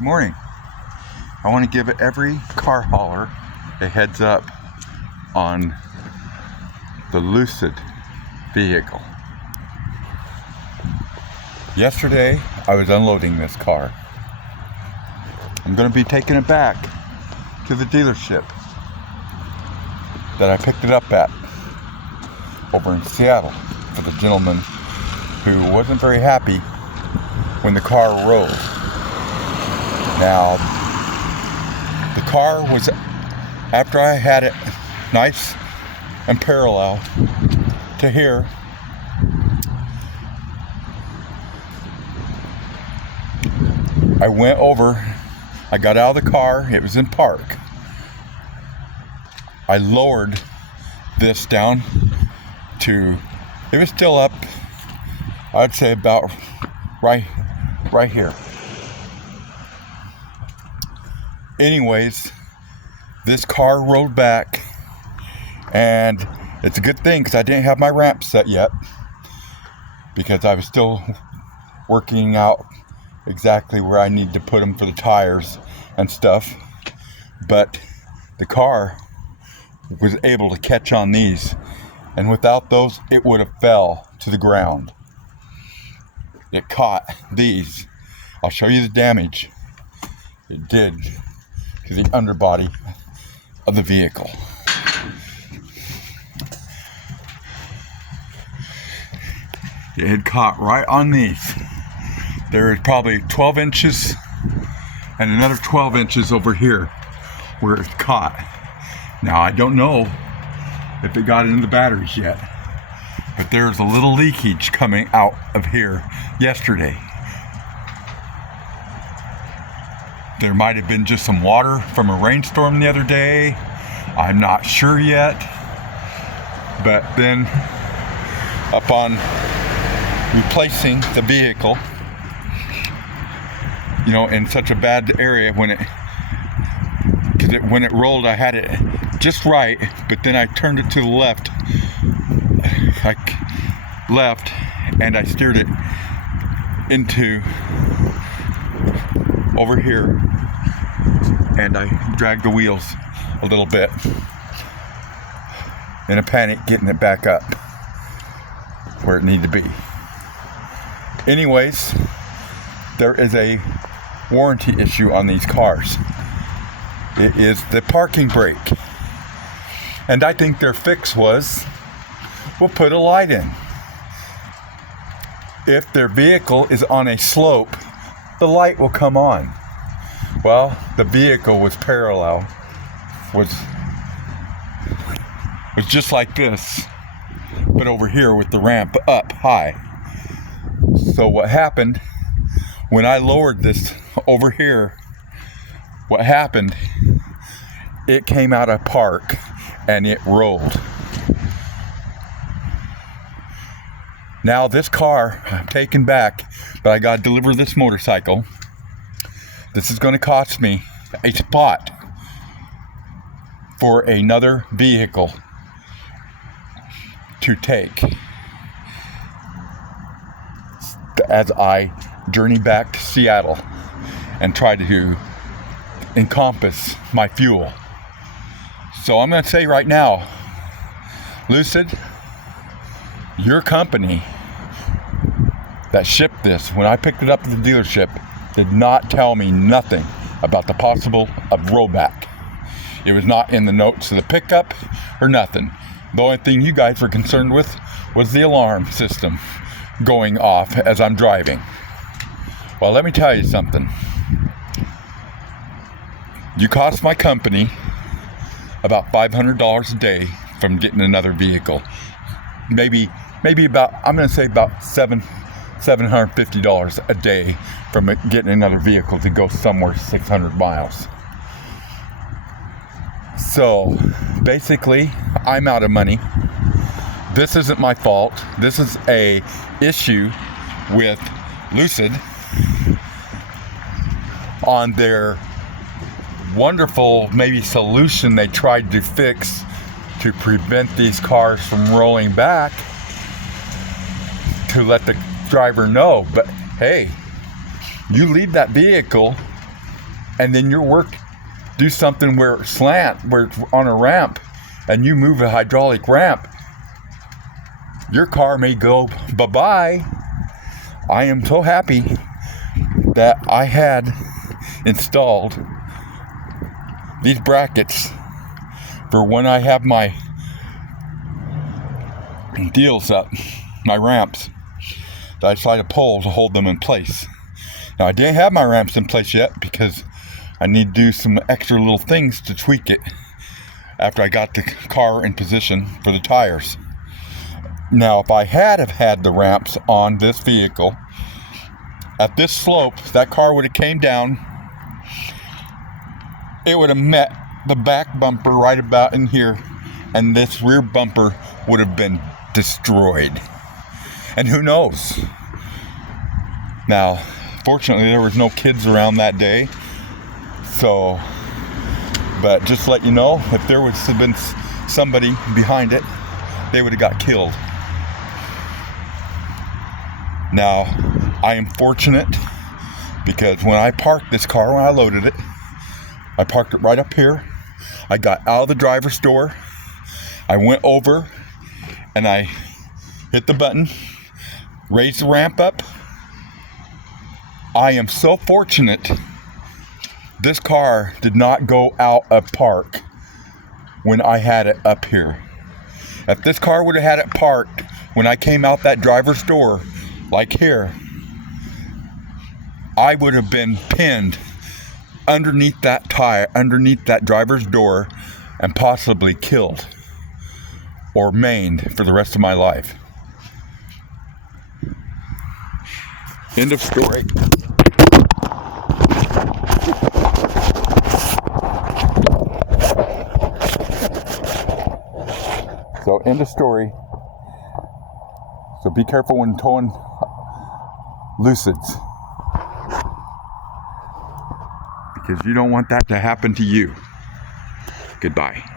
Good morning. I want to give every car hauler a heads up on the Lucid vehicle. Yesterday, I was unloading this car. I'm going to be taking it back to the dealership that I picked it up at over in Seattle for the gentleman who wasn't very happy when the car rolled. Now, the car was, after I had it nice and parallel to here, I went over, I got out of the car, it was in park. I lowered this down to, it was still up, I'd say about right here. Anyways, this car rolled back, and it's a good thing because I didn't have my ramp set yet, because I was still working out exactly where I need to put them for the tires and stuff. But the car was able to catch on these, and without those it would have fell to the ground. It caught these. I'll show you the damage it did to the underbody of the vehicle. It had caught right on these. There is probably 12 inches and another 12 inches over here where it's caught. Now, I don't know if it got into the batteries yet, but there's a little leakage coming out of here yesterday. There might have been just some water from a rainstorm the other day. I'm not sure yet. But then, upon replacing the vehicle, you know, in such a bad area, when it rolled, I had it just right, but then I turned it to the left. And I steered it into over here, and I dragged the wheels a little bit in a panic, getting it back up where it needed to be. Anyways, there is a warranty issue on these cars. It is the parking brake, and I think their fix was, we'll put a light in. If their vehicle is on a slope, the light will come on. Well, the vehicle was parallel, was just like this, but over here with the ramp up high. So what happened, when I lowered this over here, what happened, it came out of park and it rolled. Now this car, I'm taking back, but I got to deliver this motorcycle. This is going to cost me a spot for another vehicle to take as I journey back to Seattle and try to encompass my fuel. So I'm going to say right now, Lucid, your company that shipped this, when I picked it up at the dealership, did not tell me nothing about the possible of rollback. It was not in the notes of the pickup or nothing. The only thing you guys were concerned with was the alarm system going off as I'm driving. Well, let me tell you something. You cost my company about $500 a day from getting another vehicle. Maybe about, I'm going to say about $750 a day from getting another vehicle to go somewhere 600 miles. So basically, I'm out of money. This isn't my fault. This is a issue with Lucid on their wonderful maybe solution they tried to fix to prevent these cars from rolling back, to let the driver know. But hey, you leave that vehicle and then your work do something where it's slant, where it's on a ramp, and you move a hydraulic ramp, your car may go bye-bye. I am so happy that I had installed these brackets for when I have my deals up, my ramps, that I slide a pole to hold them in place. Now, I didn't have my ramps in place yet because I need to do some extra little things to tweak it after I got the car in position for the tires. Now, if I had have had the ramps on this vehicle, at this slope, that car would have came down. It would have met the back bumper right about in here, and this rear bumper would have been destroyed. And who knows? Now, fortunately, there was no kids around that day. So, but just to let you know, if there was been somebody behind it, they would have got killed. Now, I am fortunate because when I parked this car, when I loaded it, I parked it right up here. I got out of the driver's door. I went over and I hit the button, raised the ramp up. I am so fortunate this car did not go out of park when I had it up here. If this car would have had it parked when I came out that driver's door, like here, I would have been pinned underneath that tire, underneath that driver's door, and possibly killed or maimed for the rest of my life. End of story. So, end of story. So be careful when towing Lucids, because you don't want that to happen to you. Goodbye.